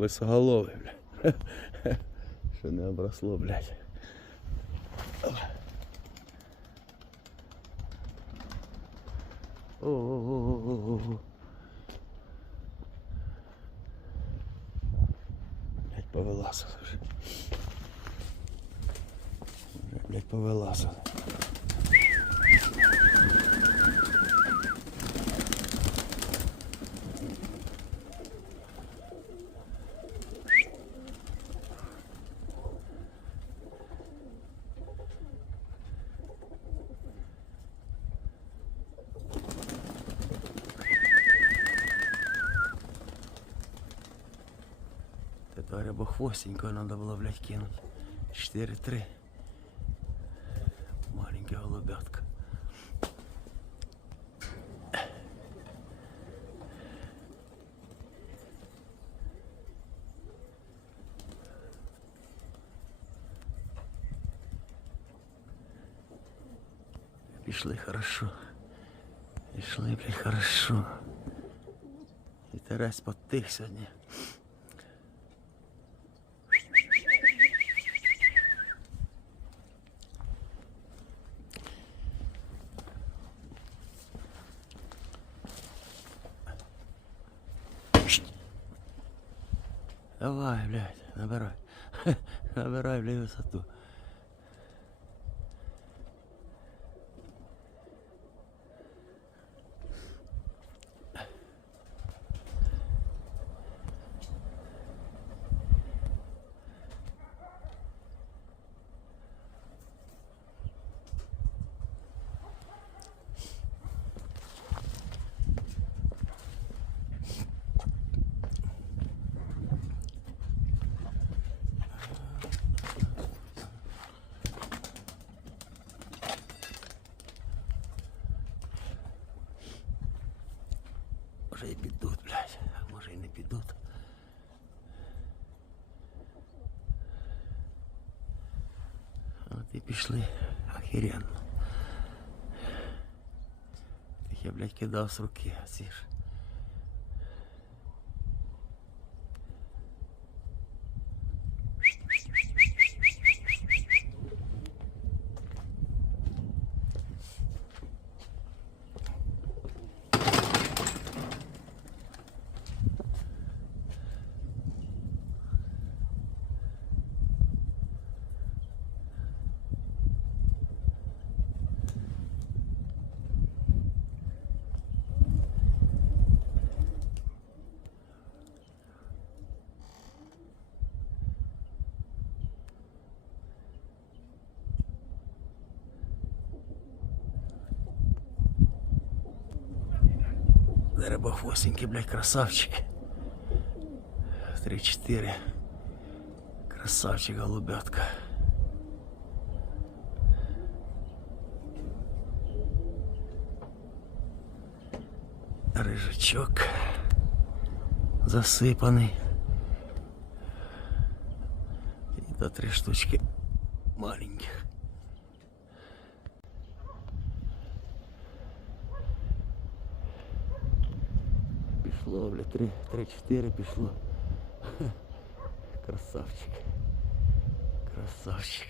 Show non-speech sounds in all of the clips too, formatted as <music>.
Лисоголовий, блядь. Ще <laughs> не обросло, блядь. О-о-о-о-о. Блядь, повилазили вже. Вже, Блядь, повилазили. Тепер або хвостенькою треба було, блядь, кинуть. 4-3. Маленька голубятка. Пішли хорошо. Пішли, блядь, хорошо. І Тересь потих сьогодні. Давай, блядь, набирай. <laughs> Набирай, блядь, высоту. Може і підуть, блядь, а може і не підуть. От і пішли охеренно. Тих я, блядь, кидав з руки, а ці ж. Рибохвостенький, блядь, красавчик. Три-четыре. Красавчик, голубятка. Рыжачок. Засыпанный. И до три штучки маленьких. Пішло, бля, три, три-чотири пішло. Красавчик. Красавчик.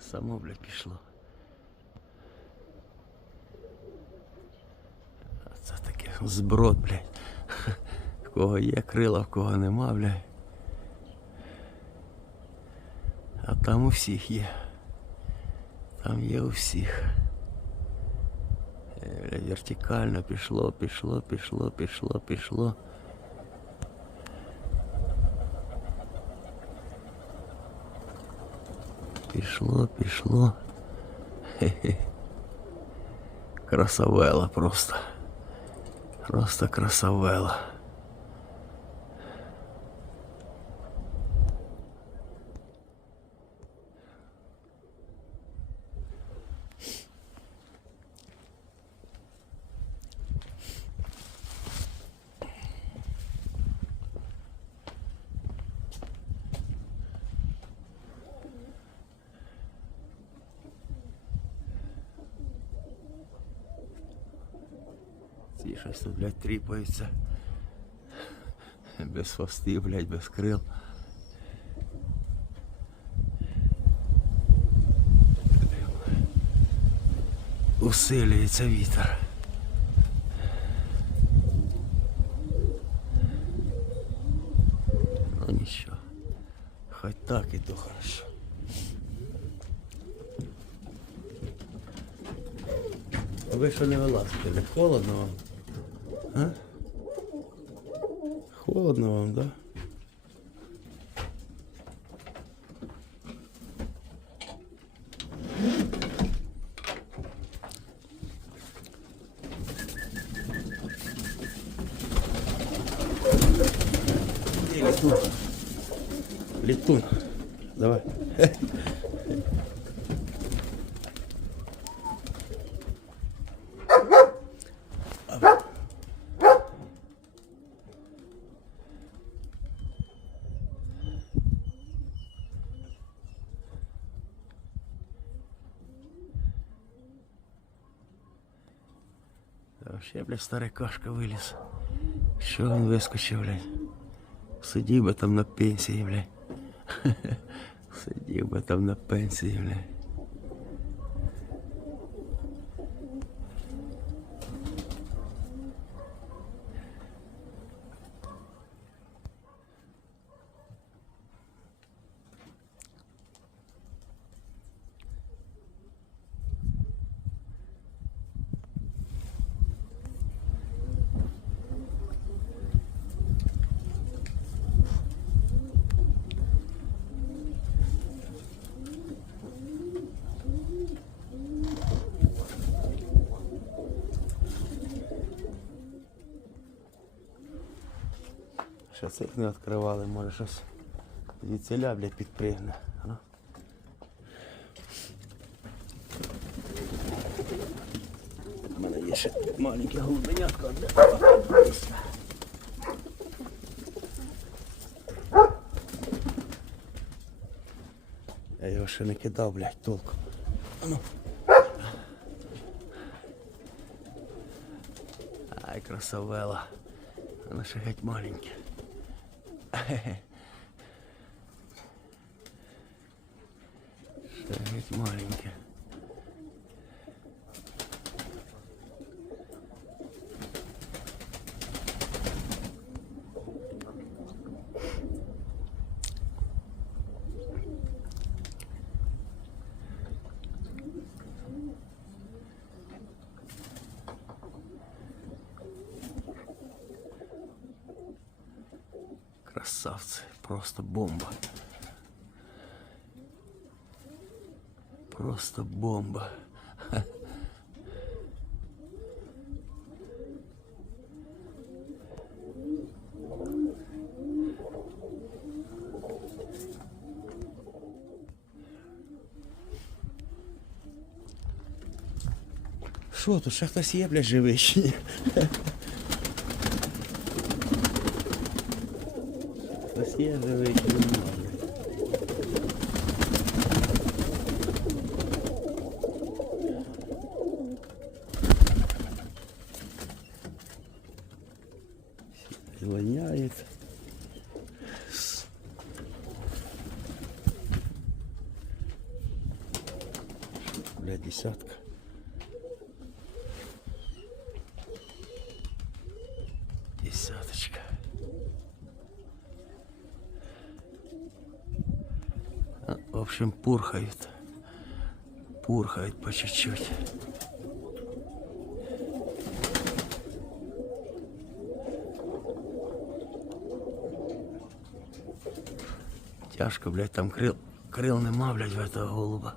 Само, бля, пішло. А це таке зброд, блядь. В кого є крила, в кого нема, блядь. А там у всіх є. Там є у всіх. Е, Вертикально пішло, пішло, пішло, пішло, пішло. Пішло, пішло. Хе-хе. <laughs> Красавела просто. Просто красавела. Ті щось тут, блядь, тріпаються. Без хвостів, блядь, без крил. Усилюється вітер. Ну нічого. Хоть так і то хорошо. Ви що не вилазите? Не холодно вам? А? Холодно вам, да? Летун? Летун. Давай. <laughs> Вообще, бля, старий кашка виліз. Що він вискочив, блядь? Сидів би там на пенсії, блядь. <laughs> Сидів би там на пенсії, блядь. Ще цих не відкривали, може щось звідсіля, блядь, підпригне. У мене є ще маленьке голубенятко. Я його ще не кидав, блядь, толком. А ну. Ай, красавела. Вона ще геть маленьке. Ще <laughs> геть маленьке. Красавцы, просто бомба. Просто бомба. Що тут, ще хтось є? Хтось є живий чи немає. Всі Воняет. Бля, десятка. Общем, пурхают. Пурхают по чуть-чуть. Тяжко, блядь, там крил, крил нема, блядь, в этого голуба.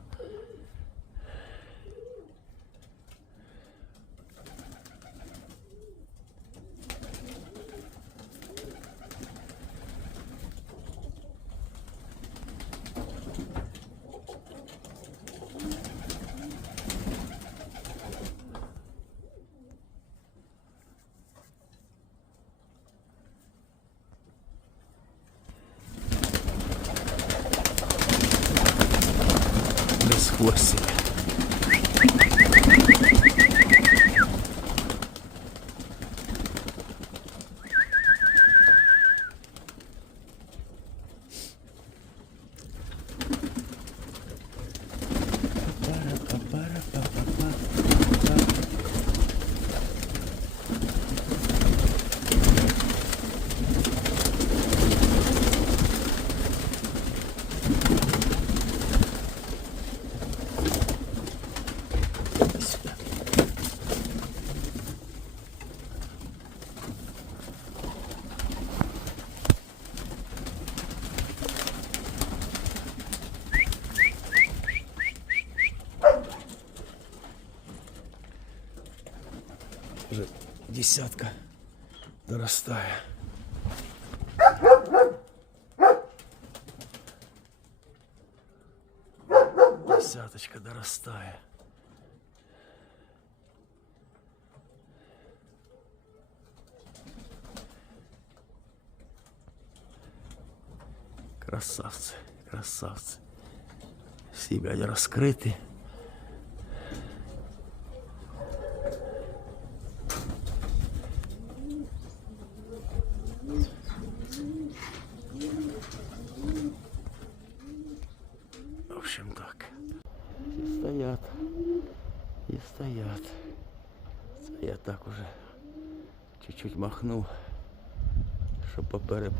Без десятка дорастає. Десяточка дорастає. Красавцы, красавцы. Себя не раскрыты.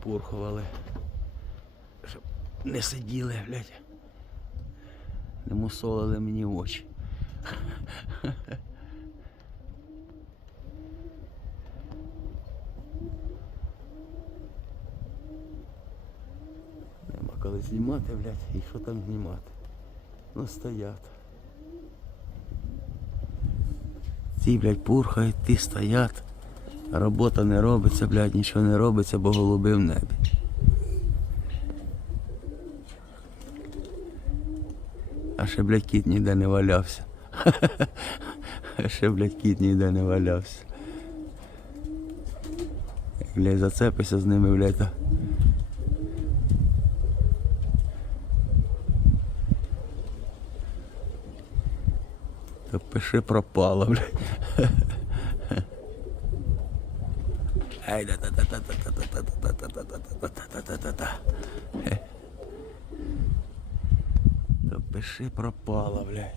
Поперепурхували. Щоб не сиділи, блядь. Не мусолили мені очі. Нема коли знімати, блядь, і що там знімати? Ну стоять. Ці, блядь, пурхають, ті стоять. Робота не робиться, блядь, нічого не робиться, бо голуби в небі. А ще, блядь, кіт ніде не валявся. <laughs> А ще, блядь, кіт ніде не валявся. Блядь, зацепися з ними, блядь. то- То пиши пропало, блядь. <laughs> Ай, да да да да да да да да да да да да да да да да То пиши пропало, блядь.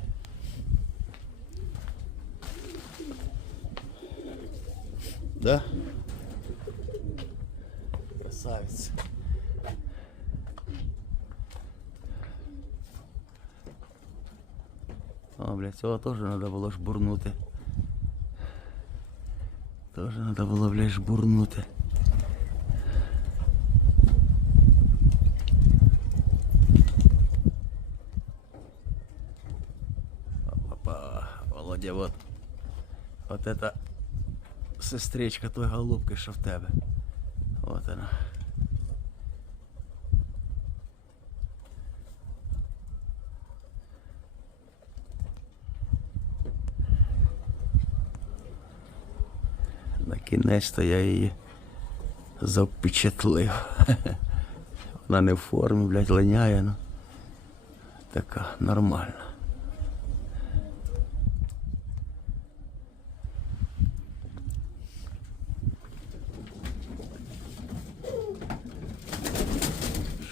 Да? Красавец. О, блядь, цього теж треба було жбурнути. Теж треба було, блядь, жбурнути. Опа, Володя, вот. Вот это сестричка той голубки, що в тебе. Вот она. На кінець-то я її запечатлив. <laughs> Вона не в формі, блядь, линяє, ну. Така нормальна.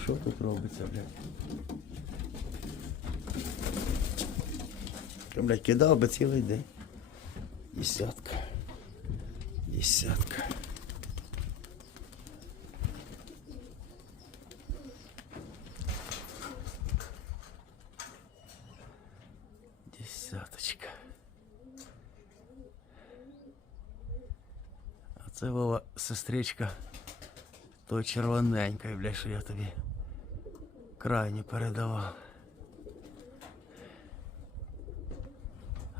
Що тут робиться, блядь? Я, блядь, кидав би цілий день. Десятка. Десятка. Десяточка. А це Вова, сестричка той червоненької, бля, що я тобі крайні передавав.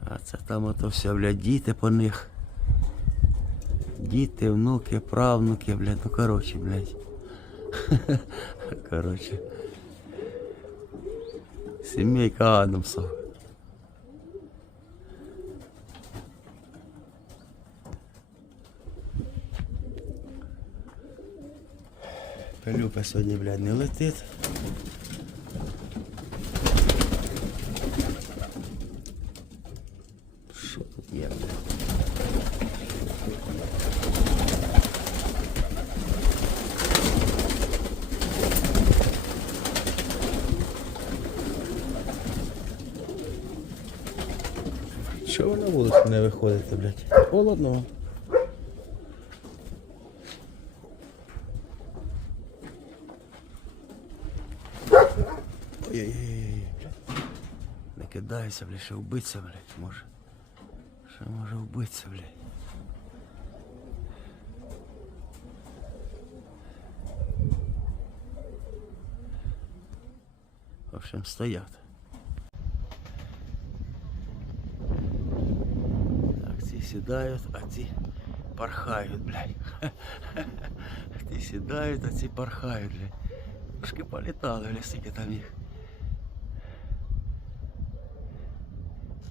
А це там ото все, бля, діти по них. Діти, внуки, правнуки, блядь, ну короче, блядь. <laughs> Короче. Семейка Адамсов. Пилюка сьогодні, блядь, не летить. Чого ви на вулицю не виходите, блядь? Холодно. Ой-ой-ой, блядь. Не кидайся, блядь, ще вбиться, блядь, може. Ще може вбиться, блядь. В общем, стоят. Так, ці сідають, а ці порхають, блядь. <laughs> Ті сідають, а ці порхають, блядь. Трошки політали, блядь, скільки там їх.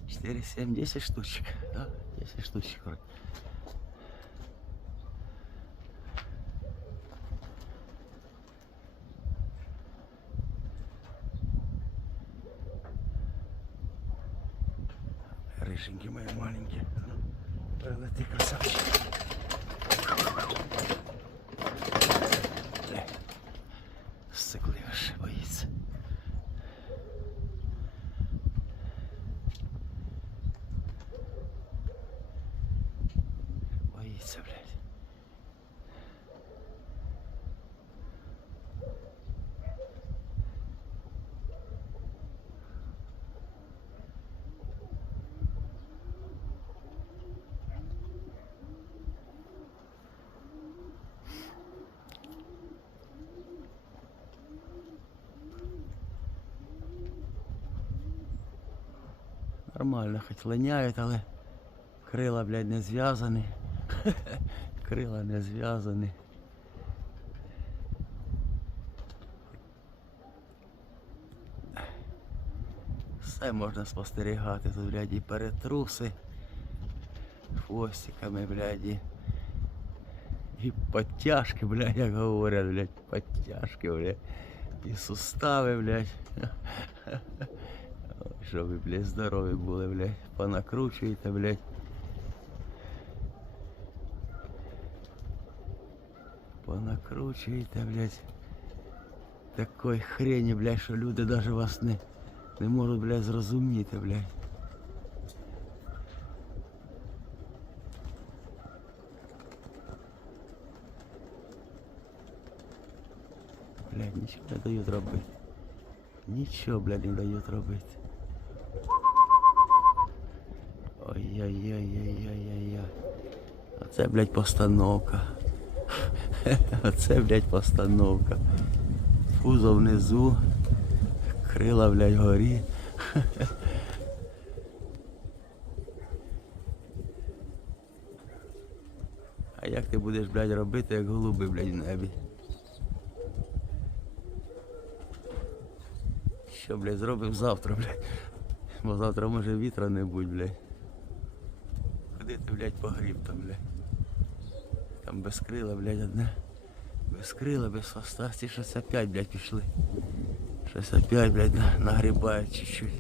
4, 7, 10 штучек, да? 10 штучек вроде. Рыженькие мои маленькие. Ты красавчик. Бля. Нормально, хоч линяють, але крила, блядь, не зв'язані. <laughs> крила не зв'язані. Все можна спостерігати. Тут, блядь, і перетруси хвостиками, блядь, і, і подтяжки, блядь, як говорять, блядь, подтяжки, блядь. І сустави, блядь. <laughs> Ой, Щоб ви, блядь, здорові були, блядь. Понакручуєте, блядь. Понакручуєте, блядь. Такої хрені, блядь, що люди даже вас не, не можуть, блядь, зрозуміти, блядь. Блядь, нічого не дають робити. Нічого, блядь, не дають робити. Ой-ой-ой-ой-ой-ой-ой. Оце, блядь, постановка. <laughs> Оце, блядь, постановка. Фузо внизу. Крила, блядь, горі. <laughs> А як ти будеш, блядь, робити, як голуби, блядь, в небі? Що, блядь, зробимо завтра, блядь. Бо завтра може вітра не будь, блядь. Ходити, блядь, по гріб блядь. Там без крила, блядь, одне. Без крила, без хвоста. Ці щось опять, блядь, пішли. Щось опять, блядь, на- нагрібають чуть-чуть.